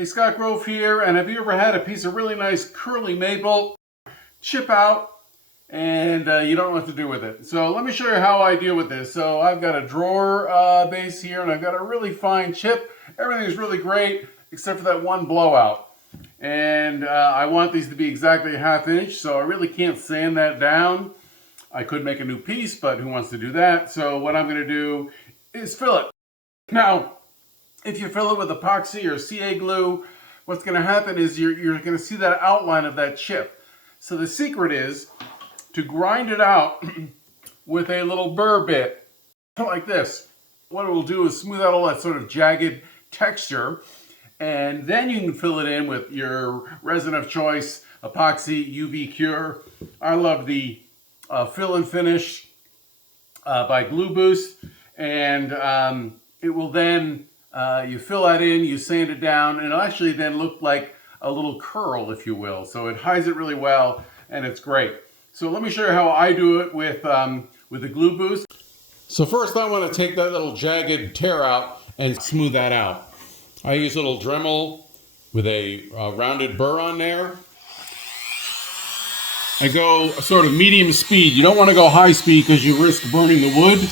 Hey, Scott Grove here, and have you ever had a piece of really nice curly maple chip out and you don't know what to do with it? So let me show you how I deal with this. So I've got a drawer base here, and I've got a really fine chip. Everything's really great except for that one blowout. And I want these to be exactly a ½ inch, so I really can't sand that down. I could make a new piece, but who wants to do that? So what I'm going to do is fill it. Now, if you fill it with epoxy or CA glue, what's going to happen is you're going to see that outline of that chip. So the secret is to grind it out with a little burr bit, like this. What it will do is smooth out all that sort of jagged texture, and then you can fill it in with your resin of choice, epoxy, UV cure. I love the fill and finish by Glue Boost, and it will then you fill that in, you sand it down, and it'll actually then look like a little curl, if you will. So it hides it really well, and it's great. So let me show you how I do it with the Glue Boost. So first I want to take that little jagged tear out and smooth that out. I use a little Dremel with a rounded burr on there. I go sort of medium speed. You don't want to go high speed because you risk burning the wood.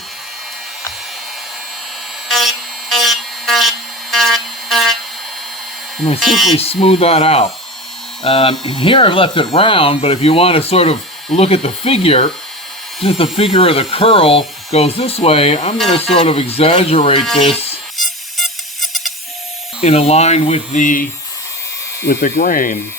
And I simply smooth that out. Here I've left it round, but if you want to sort of look at the figure, since the figure of the curl goes this way, I'm going to sort of exaggerate this in a line with the grain.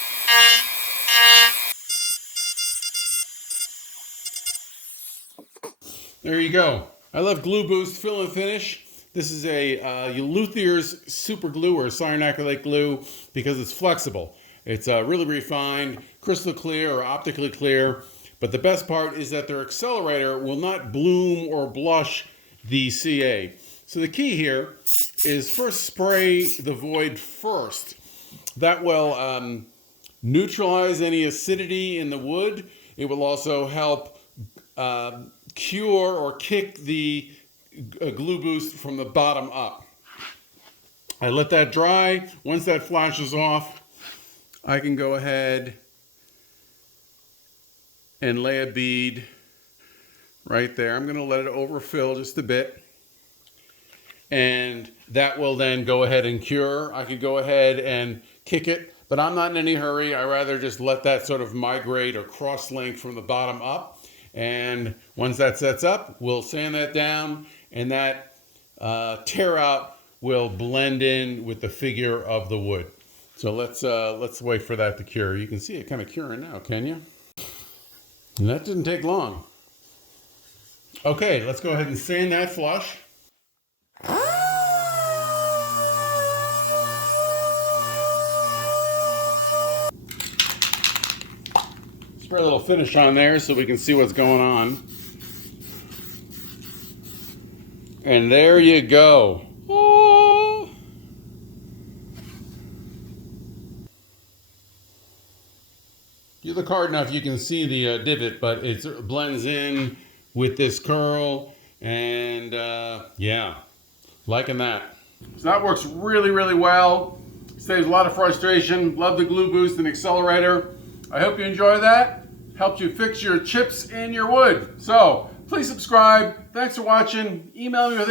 There you go. I love Glue Boost Fill and Finish. This is a Luthier's super glue or cyanoacrylate glue because it's flexible. It's really refined, crystal clear or optically clear. But the best part is that their accelerator will not bloom or blush the CA. So the key here is first spray the void first. That will neutralize any acidity in the wood. It will also help cure or kick the Glue Boost from the bottom up. I let that dry. Once that flashes off, I can go ahead and lay a bead right there. I'm going to let it overfill just a bit, and that will then go ahead and cure. I could go ahead and kick it, but I'm not in any hurry. I rather just let that sort of migrate or cross-link from the bottom up. And once that sets up, we'll sand that down, and that tear out will blend in with the figure of the wood. So let's wait for that to cure. You can see it kind of curing now, can you? And that didn't take long. Okay, let's go ahead and sand that flush. Spray a little finish on there so we can see what's going on. And there you go. Oh. You look hard enough, you can see the divot, but it blends in with this curl, and yeah, liking that. So that works really, really well. Saves a lot of frustration. Love the Glue Boost and accelerator. I hope you enjoy that. Helped you fix your chips in your wood. So please subscribe. Thanks for watching. Email me with